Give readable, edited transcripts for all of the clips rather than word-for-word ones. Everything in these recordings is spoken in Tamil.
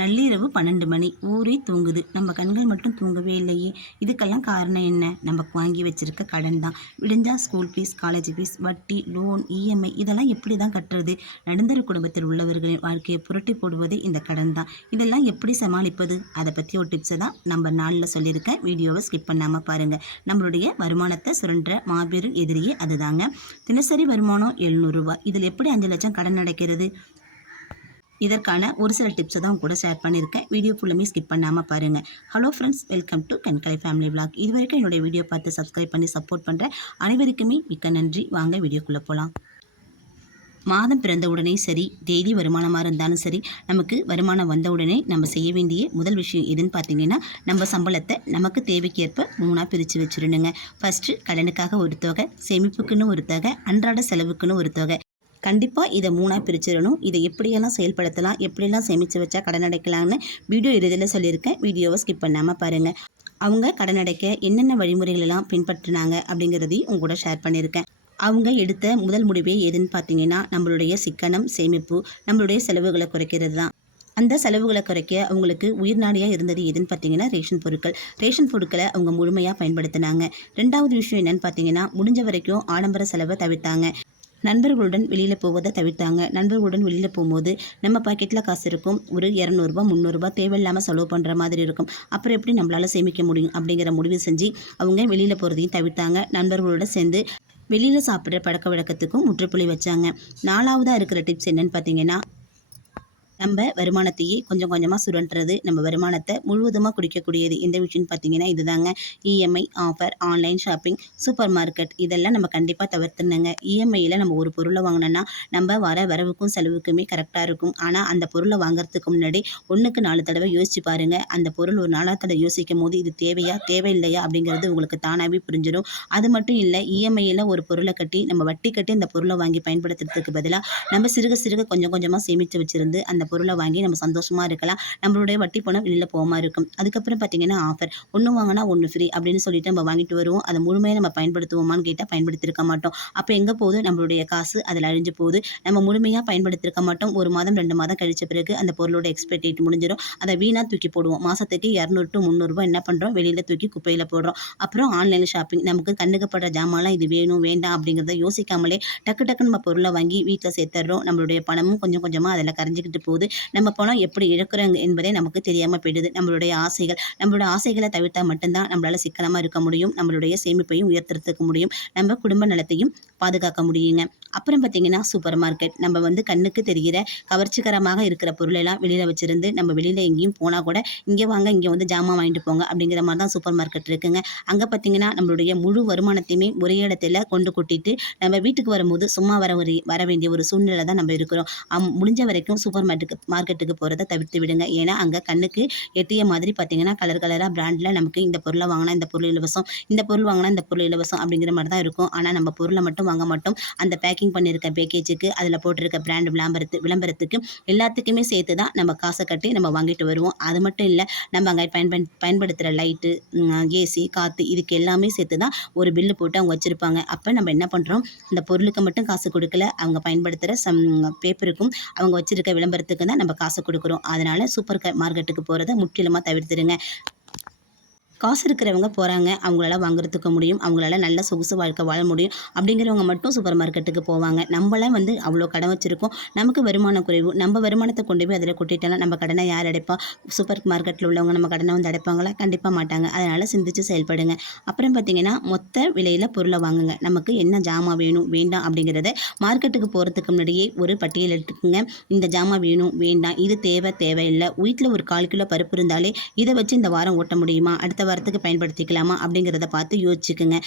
நள்ளிரவு 12 மணி. ஊரே தூங்குது. நம்ம கண்கள் மட்டும் தூங்கவே இல்லையே. இதுக்கெல்லாம் காரணம் என்ன? நம்ம வாங்கி வச்சிருக்க கடன் தான். விடிஞ்சா ஸ்கூல் ஃபீஸ், காலேஜ் ஃபீஸ், வட்டி, லோன், இஎம்ஐ இதெல்லாம் எப்படி தான் கட்டுறது? நடுத்தர குடும்பத்தில் உள்ளவர்களின் வாழ்க்கையை புரட்டி போடுவதே இந்த கடன் தான். இதெல்லாம் எப்படி சமாளிப்பது? அதை பற்றி ஒரு டிப்ஸை தான் நம்ம நாளில் சொல்லியிருக்கேன். வீடியோவை ஸ்கிப் பண்ணாமல் பாருங்கள். நம்மளுடைய வருமானத்தை சுரண்ட மாபெரும் எதிரியே அதுதாங்க. தினசரி வருமானம் 700 ரூபாய். இதில் எப்படி 5 லட்சம் கடன் அடைக்கிறது? இதற்கான ஒரு சில டிப்ஸை தான் கூட ஷேர் பண்ணியிருக்கேன். வீடியோ ஃபுல்லுமே ஸ்கிப் பண்ணாமல் பாருங்கள். ஹலோ ஃப்ரெண்ட்ஸ், வெல்கம் டு கண்கலை ஃபேமிலி விளாக். இது வரைக்கும் என்னுடைய வீடியோ பார்த்து சப்ஸ்கிரைப் பண்ணி சப்போர்ட் பண்ணுற அனைவருக்குமே மிக்க நன்றி. வாங்க வீடியோக்குள்ளே போகலாம். மாதம் பிறந்த உடனே சரி, டெய்லி வருமானமாக இருந்தாலும் சரி, நமக்கு வருமானம் வந்த உடனே நம்ம செய்ய வேண்டிய முதல் விஷயம் எதுன்னு பார்த்தீங்கன்னா, நம்ம சம்பளத்தை நமக்கு தேவைக்கேற்ப 3ஆக பிரித்து வச்சிடணுங்க. ஃபஸ்ட்டு கடனுக்காக ஒரு தொகை, சேமிப்புக்குன்னு ஒரு தொகை, அன்றாட செலவுக்குன்னு ஒரு தொகை. கண்டிப்பாக இதை 3ஆக பிரிச்சிடணும். இதை எப்படியெல்லாம் செயல்படுத்தலாம், எப்படியெல்லாம் சேமித்து வச்சா கடன் அடைக்கலாம்னு வீடியோ இறுதியில் சொல்லியிருக்கேன். வீடியோவை ஸ்கிப் பண்ணாமல் பாருங்கள். அவங்க கடன் அடைக்க என்னென்ன வழிமுறைகளெல்லாம் பின்பற்றினாங்க அப்படிங்கிறதையும் உங்க கூட ஷேர் பண்ணியிருக்கேன். அவங்க எடுத்த முதல் முடிவே எதுன்னு பார்த்தீங்கன்னா, நம்மளுடைய சிக்கனம், சேமிப்பு, நம்மளுடைய செலவுகளை குறைக்கிறது தான். அந்த செலவுகளை குறைக்க அவங்களுக்கு உயிர்நாடியாக இருந்தது எதுன்னு பார்த்தீங்கன்னா ரேஷன் பொருட்கள். ரேஷன் பொருட்களை அவங்க முழுமையாக பயன்படுத்தினாங்க. 2வது விஷயம் என்னன்னு பார்த்தீங்கன்னா, முடிஞ்ச வரைக்கும் ஆடம்பர செலவை தவிர்த்தாங்க. நண்பர்களுடன் வெளியில் போவதை தவிர்த்தாங்க. நண்பர்களுடன் வெளியில் போகும்போது நம்ம பாக்கெட்டில் காசு இருக்கும். ஒரு 200 300 தேவையில்லாமல் செலவு பண்ணுற மாதிரி இருக்கும். அப்புறம் எப்படி நம்மளால் சேமிக்க முடியும் அப்படிங்கிற முடிவு செஞ்சு அவங்க வெளியில் போகிறதையும் தவிர்த்தாங்க. நண்பர்களோட சேர்ந்து வெளியில் சாப்பிட்ற பழக்க வழக்கத்துக்கும் முற்றுப்புள்ளி வச்சாங்க. 4வதாக இருக்கிற டிப்ஸ் என்னன்னு பார்த்தீங்கன்னா, நம்ம வருமானத்தையே கொஞ்சம் கொஞ்சமாக சுரண்டுறது, நம்ம வருமானத்தை முழுவதுமாக குடிக்கக்கூடியது எந்த விஷயம்னு பார்த்தீங்கன்னா இதுதாங்க. EMI, offer, online shopping, super market இதெல்லாம் நம்ம கண்டிப்பாக தவிர்த்துணுங்க. இஎம்ஐயில் நம்ம ஒரு பொருளை வாங்கினோன்னா நம்ம வரவுக்கும் செலவுக்குமே கரெக்டாக இருக்கும். ஆனால் அந்த பொருளை வாங்குறதுக்கு முன்னாடி 1க்கு 4 தடவை யோசிச்சு பாருங்கள். அந்த பொருள் ஒரு 4வது தடவை யோசிக்கும் போது இது தேவையா தேவையில்லையா அப்படிங்கிறது உங்களுக்கு தானாகவே புரிஞ்சிடும். அது மட்டும் இல்லை, இஎம்ஐயில் ஒரு பொருளை கட்டி நம்ம வட்டி கட்டி அந்த பொருளை வாங்கி பயன்படுத்துறதுக்கு பதிலாக நம்ம சிறுக சிறுக கொஞ்சம் கொஞ்சமாக சேமித்து வச்சுருந்து அந்த பொருளை வாங்கி நம்ம சந்தோஷமாக இருக்கலாம். நம்மளுடைய வட்டி பணம் வெளியில் போகாமல் இருக்கும். அதுக்கப்புறம் பார்த்தீங்கன்னா ஆஃபர், 1 வாங்கினா 1 ஃப்ரீ அப்படின்னு சொல்லிட்டு நம்ம வாங்கிட்டு வருவோம். அதை முழுமையாக நம்ம பயன்படுத்துவோமான்னு கேட்டால் பயன்படுத்தியிருக்க மாட்டோம். அப்போ எங்கே போகுது நம்மளுடைய காசு? அதில் அழிஞ்சு போகுது. நம்ம முழுமையாக பயன்படுத்தியிருக்க மாட்டோம். 1 மாதம் 2 மாதம் கழிச்ச பிறகு அந்த பொருளோட எக்ஸ்பைரி டேட் முடிஞ்சிடும். அதை வீணாக தூக்கி போடுவோம். மாதத்துக்கு 200 to 300 என்ன பண்ணுறோம்? வெளியில் தூக்கி குப்பையில் போடுறோம். அப்புறம் ஆன்லைன் ஷாப்பிங், நமக்கு கண்ணுக்கு படுற ஜாமான்லாம் இது வேணும் வேண்டாம் அப்படிங்கிறத யோசிக்காமலே டக்கு டக்குன்னு நம்ம பொருளை வாங்கி வீட்டில் சேர்த்துறோம். நம்மளுடைய பணமும் கொஞ்சம் கொஞ்சமாக அதில் கரைஞ்சிக்கிட்டு போகுது. நம்ம பணம் எப்படி இழக்கிறோங்க என்பதே நமக்கு தெரியாமல் போயிடுது. நம்மளுடைய ஆசைகளை தவிர்த்தால் மட்டும்தான் நம்மளால் சிக்கனமாக இருக்க முடியும். நம்மளுடைய சேமிப்பையும் உயர்த்துறதுக்கு முடியும். நம்ம குடும்ப நலத்தையும் பாதுகாக்க முடியுங்க. அப்புறம் பார்த்தீங்கன்னா சூப்பர் மார்க்கெட், நம்ம கண்ணுக்கு தெரிகிற கவர்ச்சிகரமாக இருக்கிற பொருளெல்லாம் வெளியில் வச்சிருந்து நம்ம வெளியில் எங்கேயும் போனால் கூட இங்கே வாங்க, இங்கே ஜாமான் வாங்கிட்டு போங்க அப்படிங்கிற மாதிரி தான் சூப்பர் மார்க்கெட் இருக்குங்க. அங்கே பார்த்தீங்கன்னா நம்மளுடைய முழு வருமானத்தையுமே ஒரே இடத்துல கொண்டு கொட்டிட்டு நம்ம வீட்டுக்கு வரும்போது சும்மா வர வேண்டிய ஒரு சூழ்நிலை தான் நம்ம இருக்கிறோம். முடிஞ்ச வரைக்கும் சூப்பர் மார்க்கெட்டுக்கு போகிறத தவிர்த்து விடுங்க. ஏன்னா அங்கே கண்ணுக்கு எட்டிய மாதிரி பார்த்தீங்கன்னா கலர் கலராக பிராண்டில் நமக்கு இந்த பொருளை வாங்கினா இந்த பொருள் இலவசம், இந்த பொருள் வாங்கினா இந்த பொருள் இலவசம் அப்படிங்கிற மாதிரி தான் இருக்கும். ஆனால் நம்ம பொருளை மட்டும் வாங்க மாட்டோம். அந்த பேக்கிங் பண்ணியிருக்க பேக்கேஜுக்கு, அதில் போட்டிருக்க பிராண்ட் விளம்பரத்துக்கு எல்லாத்துக்குமே சேர்த்து தான் நம்ம காசை கட்டி நம்ம வாங்கிட்டு வருவோம். அது மட்டும் இல்லை, நம்ம அங்கே பயன்படுத்துகிற லைட்டு, ஏசி, காற்று இதுக்கு எல்லாமே சேர்த்து தான் ஒரு பில்லு போட்டு அவங்க வச்சுருப்பாங்க. அப்போ நம்ம என்ன பண்ணுறோம்? இந்த பொருளுக்கு மட்டும் காசு கொடுக்கல, அவங்க பயன்படுத்துகிற பேப்பருக்கும் அவங்க வச்சுருக்க விளம்பரத்துக்கு தான் நம்ம காசு கொடுக்குறோம். அதனால் சூப்பர் மார்க்கெட்டுக்கு போகிறத முற்றிலுமாக தவிர்த்துடுங்க. காசு இருக்கிறவங்க போகிறாங்க, அவங்களால வாங்குறதுக்கு முடியும், அவங்களால நல்ல சொகுசு வாழ்க்கை வாழ முடியும் அப்படிங்கிறவங்க மட்டும் சூப்பர் மார்க்கெட்டுக்கு போவாங்க. நம்மளாம் அவ்வளோ கடன் வச்சுருக்கோம், நமக்கு வருமானம் குறைவு, நம்ம வருமானத்தை கொண்டு போய் அதில் கொட்டிட்டோம்னா நம்ம கடனை யார் அடைப்பா? சூப்பர் மார்க்கெட்டில் உள்ளவங்க நம்ம கடனை அடைப்பாங்களா? கண்டிப்பாக மாட்டாங்க. அதனால் சிந்திச்சு செயல்படுங்க. அப்புறம் பார்த்தீங்கன்னா மொத்த விலையில் பொருளை வாங்குங்க. நமக்கு என்ன ஜாமான் வேணும் வேண்டாம் அப்படிங்கிறத மார்க்கெட்டுக்கு போகிறதுக்கு முன்னாடியே ஒரு பட்டியல் எடுத்துக்கோங்க. இந்த ஜாமான் வேணும் வேண்டாம், இது தேவையில்லை. வீட்டில் ஒரு 1/4 கிலோ பருப்பு இருந்தாலே இதை வச்சு இந்த வாரம் ஓட்ட முடியுமா, அடுத்த வாரத்துக்கு பயன்படுத்திக்கலாமா அப்படிங்கிறத பார்த்து யோசிச்சுக்குங்க.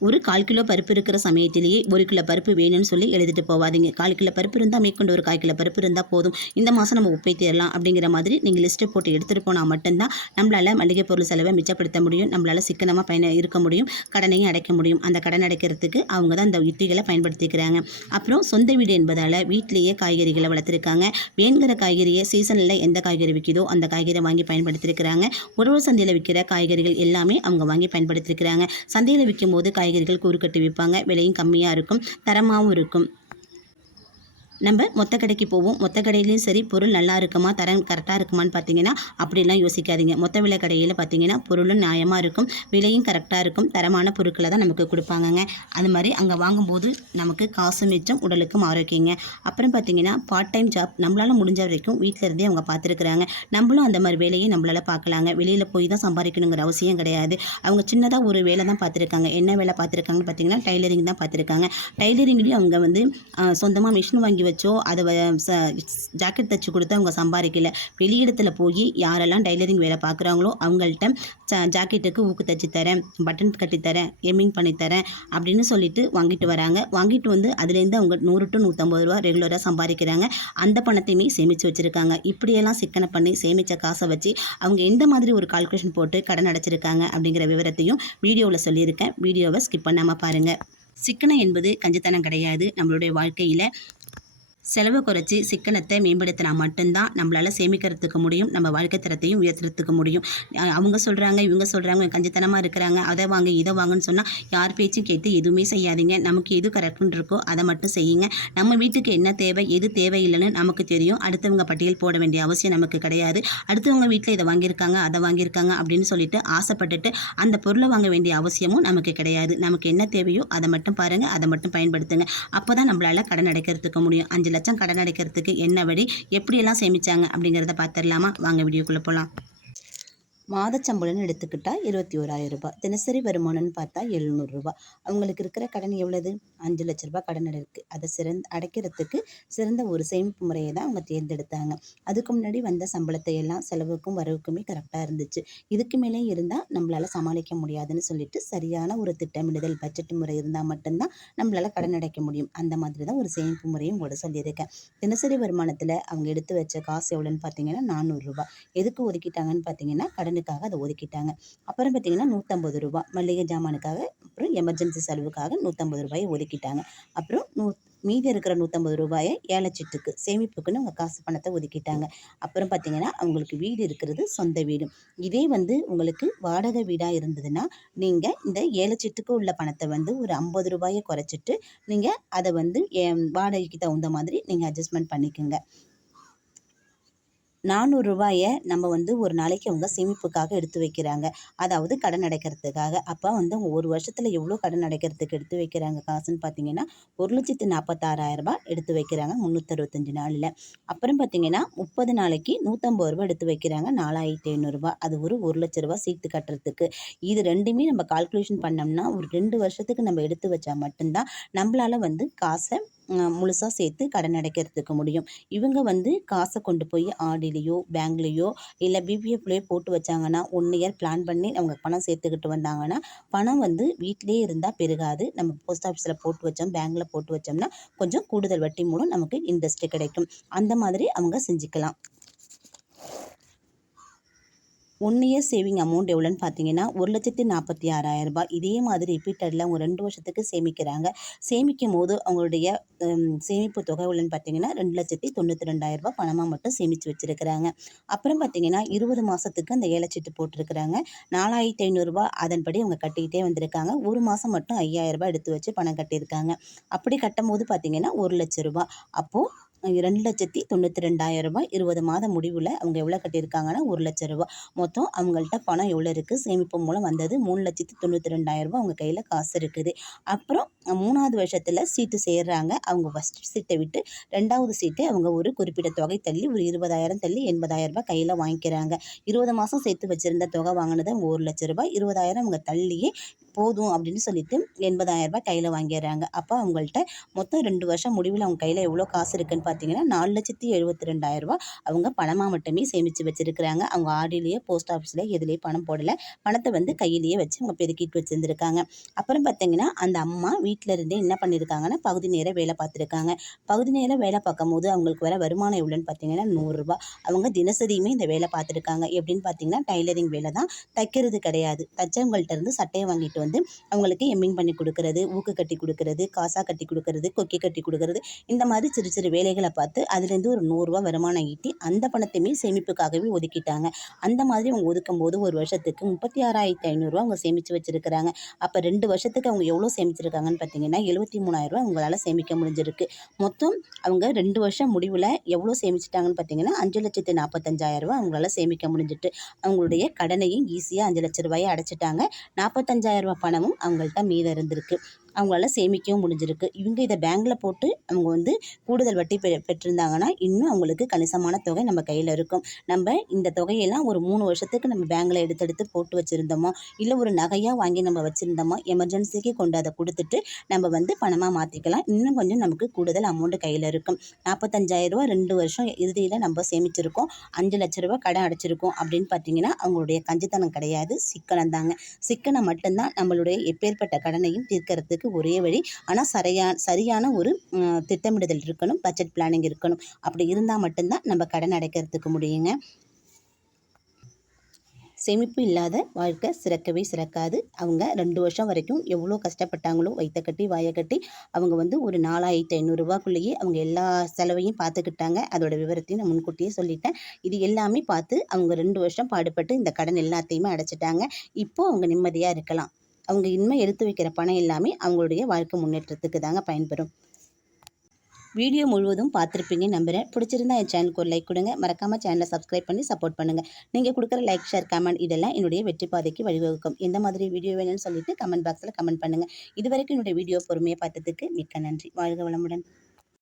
ஒரு 1/4 கிலோ பருப்பு இருக்கிற சமயத்திலேயே 1 கிலோ பருப்பு வேணும்னு சொல்லி எழுதிட்டு போவாதீங்க. 1/4 கிலோ பருப்பு இருந்தால் மேற்கொண்டு ஒரு 1/4 கிலோ பருப்பு இருந்தால் போதும், இந்த மாதம் நம்ம உப்பை தீரலாம் அப்படிங்கிற மாதிரி நீங்கள் லிஸ்ட்டு போட்டு எடுத்துகிட்டு போனால் மட்டும்தான் நம்மளால் மளிகை பொருள் செலவை மிச்சப்படுத்த முடியும். நம்மளால் சிக்கனமாக இருக்க முடியும், கடனையும் அடைக்க முடியும். அந்த கடன் அடைக்கிறதுக்கு அவங்க தான் இந்த யுக்திகளை பயன்படுத்திக்கிறாங்க. அப்புறம் சொந்த வீடு என்பதால் வீட்டிலேயே காய்கறிகளை வளர்த்துருக்காங்க. வேணுங்கிற காய்கறியை சீசனில் எந்த காய்கறி விற்கிதோ அந்த காய்கறி வாங்கி பயன்படுத்தியிருக்கிறாங்க. ஒரு சந்தையில் விற்கிற காய்கறிகள் எல்லாமே அவங்க வாங்கி பயன்படுத்தியிருக்கிறாங்க. சந்தையில் விற்கும் போது காய்கறிகள் கூறு கட்டி விற்பாங்க. விலையும் கம்மியாக இருக்கும், தரமாகவும் இருக்கும். நம்ம மொத்த கடைக்கு போவோம். மொத்த கடையிலையும் சரி பொருள் நல்லா இருக்குமா, தரம் கரெக்டாக இருக்குமான்னு பார்த்தீங்கன்னா அப்படிலாம் யோசிக்காதீங்க. மொத்த விலை கடையில் பார்த்தீங்கன்னா பொருளும் நியாயமாக இருக்கும், விலையும் கரெக்டாக இருக்கும், தரமான பொருட்களை தான் நமக்கு கொடுப்பாங்கங்க. அது மாதிரி அங்கே வாங்கும்போது நமக்கு காசு மிச்சம், உடலுக்கும் ஆரோக்கியங்க. அப்புறம் பார்த்தீங்கன்னா பார்ட் டைம் ஜாப் நம்மளால் முடிஞ்ச வரைக்கும் வீட்டில் இருந்தே அவங்க பார்த்துருக்குறாங்க. நம்மளும் அந்த மாதிரி வேலையை நம்மளால் பார்க்கலாங்க. வெளியில் போய் தான் சம்பாதிக்கணுங்கிற அவசியம் கிடையாது. அவங்க சின்னதாக ஒரு வேலை தான் பார்த்துருக்காங்க. என்ன வேலை பார்த்துருக்காங்கன்னு பார்த்தீங்கன்னா டைலரிங் தான் பார்த்துருக்காங்க. டைலரிங்லேயும் அவங்க வந்து சொந்தமாக மிஷின் வாங்கி வச்சோ அதை ஜாக்கெட் தைச்சி கொடுத்து அவங்க சம்பாதிக்கல. வெளியிடத்தில் போய் யாரெல்லாம் டைலரிங் வேலை பார்க்குறாங்களோ அவங்கள்ட்ட ஜாக்கெட்டுக்கு ஊக்கு தைச்சி தரேன், பட்டன் கட்டி தரேன், எம்மிங் பண்ணி தரேன் அப்படின்னு சொல்லிட்டு வாங்கிட்டு வராங்க. வாங்கிட்டு வந்து அதுலேருந்து அவங்க 100 to 150 ரூபா ரெகுலராக சம்பாதிக்கிறாங்க. அந்த பணத்தையுமே சேமித்து வச்சுருக்காங்க. இப்படியெல்லாம் சிக்கனை பண்ணி சேமித்த காசை வச்சு அவங்க எந்த மாதிரி ஒரு கால்குலேஷன் போட்டு கடன் அடைச்சிருக்காங்க அப்படிங்கிற விவரத்தையும் வீடியோவில் சொல்லியிருக்கேன். வீடியோவை ஸ்கிப் பண்ணாமல் பாருங்கள். சிக்கனம் என்பது கஞ்சத்தனம் கிடையாது. நம்மளுடைய வாழ்க்கையில் செலவை குறைச்சி சிக்கனத்தை மேம்படுத்தினா மட்டும்தான் நம்மளால் சேமிக்கிறதுக்கு முடியும், நம்ம வாழ்க்கை தரத்தையும் உயர்த்துறதுக்கு முடியும். அவங்க சொல்கிறாங்க, இவங்க சொல்கிறாங்க, கஞ்சத்தனமாக இருக்கிறாங்க, அதை வாங்க இதை வாங்கன்னு சொன்னால் யார் பேச்சும் கேட்டு எதுவுமே செய்யாதீங்க. நமக்கு எது கரெக்டுன்னு இருக்கோ அதை மட்டும் செய்யுங்க. நம்ம வீட்டுக்கு என்ன தேவை, எது தேவையில்லைன்னு நமக்கு தெரியும். அடுத்தவங்க பட்டியல் போட வேண்டிய அவசியம் நமக்கு கிடையாது. அடுத்தவங்க வீட்டில் இதை வாங்கியிருக்காங்க, அதை வாங்கியிருக்காங்க அப்படின்னு சொல்லிட்டு ஆசைப்பட்டுட்டு அந்த பொருளை வாங்க வேண்டிய அவசியமும் நமக்கு கிடையாது. நமக்கு என்ன தேவையோ அதை மட்டும் பாருங்கள், அதை மட்டும் பயன்படுத்துங்க. அப்போ தான் நம்மளால் கடன் அடைக்கிறதுக்கு முடியும். 5 லட்சம் கடன் அடைக்கிறதுக்கு என்ன வழி, எப்படியெல்லாம் சேமிச்சாங்க அப்படிங்கிறத பார்த்துடலாமா? வாங்க வீடியோக்குள்ளே போகலாம். மாதச்சம்பளம்னு எடுத்துக்கிட்டால் 21,000 ரூபாய். தினசரி வருமானம்னு பார்த்தா 700 ரூபாய். அவங்களுக்கு இருக்கிற கடன் எவ்வளவு? 5 லட்ச ரூபாய் கடன் இருக்குது. அதை அடைக்கிறதுக்கு சிறந்த ஒரு சேமிப்பு முறையை தான் அவங்க தேர்ந்தெடுத்தாங்க. அதுக்கு முன்னாடி வந்த சம்பளத்தை எல்லாம் செலவுக்கும் வரவுக்குமே கரெக்டாக இருந்துச்சு. இதுக்கு மேலே இருந்தால் நம்மளால் சமாளிக்க முடியாதுன்னு சொல்லிட்டு சரியான ஒரு திட்டமிடுதல் பட்ஜெட் முறை இருந்தால் மட்டும்தான் நம்மளால் கடன் அடைக்க முடியும். அந்த மாதிரி தான் ஒரு சேமிப்பு முறையும் கூட சொல்லியிருக்கேன். தினசரி வருமானத்தில் அவங்க எடுத்து வச்ச காசு எவ்வளோன்னு பார்த்தீங்கன்னா 400 ரூபாய். எதுக்கு ஒதுக்கிட்டாங்கன்னு பார்த்தீங்கன்னா கடனுக்காக அதை ஒதுக்கிட்டாங்க. அப்புறம் பார்த்தீங்கன்னா 150 ரூபாய் மளிகை ஜாமானுக்காக, அப்புறம் எமர்ஜென்சி செலவுக்காக 150 ரூபாயை ஒதுக்கிட்டாங்க. அப்புறம் மீதி இருக்கிற 150 ரூபாயை ஏலச்சீட்டுக்கு சேமிப்புக்குன்னு அவங்க காசு பணத்தை ஒதுக்கிட்டாங்க. அப்புறம் பார்த்தீங்கன்னா அவங்களுக்கு வீடு இருக்கிறது சொந்த வீடு. இதே வந்து உங்களுக்கு வாடகை வீடாக இருந்ததுன்னா நீங்கள் இந்த ஏலச்சீட்டுக்கு உள்ள பணத்தை வந்து ஒரு 50 ரூபாயை குறைச்சிட்டு நீங்கள் அதை வந்து வாடகைக்கு தகுந்த மாதிரி நீங்கள் அட்ஜஸ்ட்மெண்ட் பண்ணிக்கோங்க. 400 ரூபாயை நம்ம வந்து ஒரு நாளைக்கு அவங்க சேமிப்புக்காக எடுத்து வைக்கிறாங்க, அதாவது கடன் அடைக்கிறதுக்காக. அப்போ வந்து அவங்க ஒரு வருஷத்தில் எவ்வளோ கடன் அடைக்கிறதுக்கு எடுத்து வைக்கிறாங்க காசுன்னு பார்த்தீங்கன்னா 1,46,000 ரூபாய் எடுத்து வைக்கிறாங்க 365 நாளில். அப்புறம் பார்த்தீங்கன்னா 30 நாளைக்கு 150 ரூபாய் எடுத்து வைக்கிறாங்க 4,500 ரூபாய். அது ஒரு 1 லட்ச ரூபாய் சீட்டு கட்டுறதுக்கு. இது ரெண்டுமே நம்ம கால்குலேஷன் பண்ணோம்னா ஒரு 2 வருஷத்துக்கு நம்ம எடுத்து வச்சா மட்டும்தான் நம்மளால் வந்து காசை முழுசாக சேர்த்து கடன் அடைக்கிறதுக்கு முடியும். இவங்க வந்து காசை கொண்டு போய் ஆடிலேயோ பேங்க்லேயோ இல்லை பிபிஎஃப்லேயோ போட்டு வச்சாங்கன்னா 1 இயர் பிளான் பண்ணி அவங்க பணம் சேர்த்துக்கிட்டு வந்தாங்கன்னா பணம் வந்து வீட்டிலே இருந்தால் பெருகாது. நம்ம போஸ்ட் ஆஃபீஸில் போட்டு வச்சோம், பேங்க்கில் போட்டு வச்சோம்னா கொஞ்சம் கூடுதல் வட்டி மூலம் நமக்கு இன்ட்ரெஸ்ட் கிடைக்கும். அந்த மாதிரி அவங்க செஞ்சுக்கலாம். 1 இயர் சேவிங் அமௌண்ட் எவ்வளோன்னு பார்த்தீங்கன்னா 1,46,000 ரூபாய். இதே மாதிரி ரிப்பீட்டடில் அவங்க 2 வருஷத்துக்கு சேமிக்கிறாங்க. சேமிக்கும் போது அவங்களுடைய சேமிப்பு தொகை எவ்வளோன்னு பார்த்தீங்கன்னா 2,92,000 ரூபாய் பணமாக மட்டும் சேமித்து வச்சுருக்கிறாங்க. அப்புறம் பார்த்தீங்கன்னா 20 மாதத்துக்கு அந்த ஏலச்சீட்டு போட்டிருக்கிறாங்க. 4,500 ரூபாய் அதன்படி அவங்க கட்டிக்கிட்டே வந்திருக்காங்க. ஒரு மாதம் மட்டும் 5,000 ரூபாய் எடுத்து வச்சு பணம் கட்டியிருக்காங்க. அப்படி கட்டும் போது பார்த்தீங்கன்னா 1 லட்ச ரூபாய். அப்போது 2,92,000 ரூபாய் 20 மாத முடிவில் அவங்க எவ்வளோ கட்டியிருக்காங்கன்னா 1 லட்ச ரூபாய். மொத்தம் அவங்கள்ட்ட பணம் எவ்வளோ இருக்குது, சேமிப்பு மூலம் வந்தது 3,92,000 ரூபாய் அவங்க கையில் காசு இருக்குது. அப்புறம் 3வது வருஷத்தில் சீட்டு சேர்றாங்க. அவங்க ஃபஸ்ட் சீட்டை விட்டு 2வது சீட்டை அவங்க ஒரு குறிப்பிட்ட தொகை தள்ளி ஒரு 20,000 தள்ளி 80,000 ரூபாய் கையில் வாங்கிக்கிறாங்க. 20 மாதம் சேர்த்து வச்சுருந்த தொகை வாங்கினது அவங்க 1 லட்ச ரூபாய். 20,000 அவங்க தள்ளியே போதும் அப்படின்னு சொல்லிட்டு 80,000 ரூபாய் கையில் வாங்கிடுறாங்க. அப்போ அவங்கள்ட்ட மொத்தம் 2 வருஷம் முடிவில் அவங்க கையில் எவ்வளோ காசு இருக்குன்னு பார்த்தீங்கன்னா 4,72,000 ரூபாய் அவங்க பணமாக மட்டுமே சேமித்து வச்சுருக்கிறாங்க. அவங்க ஆடிலேயே போஸ்ட் ஆஃபீஸில் எதுலேயே பணம் போடலை, பணத்தை வந்து கையிலேயே வச்சு அவங்க பெருக்கிட்டு வச்சுருந்துருக்காங்க. அப்புறம் பார்த்தீங்கன்னா அந்த அம்மா வீட்டில் இருந்தே என்ன பண்ணியிருக்காங்கன்னா பகுதி நேர வேலை பார்த்துருக்காங்க. பகுதி நேரம் வேலை பார்க்கும் போது அவங்களுக்கு வர வருமானம் எவ்வளோன்னு பார்த்தீங்கன்னா 100 ரூபாய். அவங்க தினசரியுமே இந்த வேலை பார்த்துருக்காங்க. எப்படின்னு பார்த்தீங்கன்னா டைலரிங் வேலை தான், தைக்கிறது கிடையாது. தச்சவங்கள்ட்ட இருந்து சட்டையை வாங்கிட்டு வந்து வந்து அவங்களுக்கு எம்மிங் பண்ணி கொடுக்கறது, ஊக்கு கட்டி கொடுக்கறது, காசா கட்டி கொடுக்கறது, கொக்கி கட்டி கொடுக்கறது, இந்த மாதிரி சிறு சிறு வேலைகளை பார்த்து அதுலேருந்து ஒரு ரூ. 100 வருமானம் ஈட்டி அந்த பணத்தையுமே சேமிப்புக்காகவே ஒதுக்கிட்டாங்க. அந்த மாதிரி அவங்க ஒதுக்கும்போது ஒரு வருஷத்துக்கு ரூ. 36,500 அவங்க சேமித்து வச்சிருக்கிறாங்க. அப்போ 2 வருஷத்துக்கு அவங்க எவ்வளோ சேமிச்சிருக்காங்கன்னு பார்த்தீங்கன்னா ரூ. 73,000 அவங்களால சேமிக்க முடிஞ்சிருக்கு. மொத்தம் அவங்க 2 வருஷம் முடிவில் எவ்வளோ சேமிச்சிட்டாங்கன்னு பார்த்தீங்கன்னா ரூ. 5,45,000 அவங்களால சேமிக்க முடிஞ்சிட்டு அவங்களுடைய கடனையும் ஈஸியாக ரூ. 5,00,000 அடைச்சிட்டாங்க. ரூ. 45,000 பணமும் அவங்கள்ட்ட மீதம் இருந்திருக்கு. அவங்களால சேமிக்கவும் முடிஞ்சிருக்கு. இவங்க இதை பேங்க்கில் போட்டு அவங்க வந்து கூடுதல் வட்டி பெற்றிருந்தாங்கன்னா இன்னும் அவங்களுக்கு கணிசமான தொகை நம்ம கையில் இருக்கும். நம்ம இந்த தொகையெல்லாம் ஒரு 3 வருஷத்துக்கு நம்ம பேங்க்கில் எடுத்து போட்டு வச்சுருந்தோமோ, இல்லை ஒரு நகையாக வாங்கி நம்ம வச்சுருந்தோமோ, எமர்ஜென்சிக்கு கொண்டு அதை கொடுத்துட்டு நம்ம வந்து பணமாக மாற்றிக்கலாம். இன்னும் கொஞ்சம் நமக்கு கூடுதல் அமௌண்ட்டு கையில் இருக்கும். ரூ. 45,000 2 வருஷம் இறுதியில் நம்ம சேமிச்சிருக்கோம். ரூ. 5,00,000 கடன் அடைச்சிருக்கோம் அப்படின்னு பார்த்தீங்கன்னா அவங்களுடைய கஞ்சித்தனம் கிடையாது, சிக்கனம் தாங்க. சிக்கனம் மட்டும்தான் நம்மளுடைய எப்பேற்பட்ட கடனையும் தீர்க்கறதுக்கு ஒரே வழி. ஆனால் சரியான ஒரு திட்டமிடுதல் இருக்கணும், பட்ஜெட் பிளானிங் இருக்கணும். அப்படி இருந்தால் மட்டும்தான் நம்ம கடன் அடைக்கிறதுக்கு முடியுங்க. சேமிப்பு இல்லாத வாழ்க்கை சிறக்கவே சிறக்காது. அவங்க 2 வருஷம் வரைக்கும் எவ்வளோ கஷ்டப்பட்டாங்களோ வயிற்ற கட்டி வாயை கட்டி அவங்க வந்து ஒரு 4,500 அவங்க எல்லா செலவையும் பார்த்துக்கிட்டாங்க. அதோட விவரத்தையும் நான் முன்கூட்டியே சொல்லிட்டேன். இது எல்லாமே பார்த்து அவங்க 2 வருஷம் பாடுபட்டு இந்த கடன் எல்லாத்தையுமே அடைச்சிட்டாங்க. இப்போது அவங்க நிம்மதியாக இருக்கலாம். அவங்க இனிமேல் எடுத்து வைக்கிற பணம் எல்லாமே அவங்களுடைய வாழ்க்கை முன்னேற்றத்துக்கு தாங்க பயன்பெறும். வீடியோ முழுவதும் பார்த்துருப்பீங்கன்னு நம்புகிறேன். பிடிச்சிருந்தா என் சேனலுக்கு ஒரு லைக் கொடுங்க. மறக்காமல் சேனலை சப்ஸ்கிரைப் பண்ணி சப்போர்ட் பண்ணுங்கள். நீங்கள் கொடுக்குற லைக், ஷேர், கமெண்ட் இதெல்லாம் என்னுடைய வெற்றி பாதைக்கு வழிவகுக்கும். எந்த மாதிரி வீடியோ வேணும்னு சொல்லிட்டு கமெண்ட் பாக்ஸில் கமெண்ட் பண்ணுங்கள். இது வரைக்கும் என்னுடைய வீடியோ பொறுமையாக பார்த்ததுக்கு மிக்க நன்றி. வாழ்க வளமுடன்.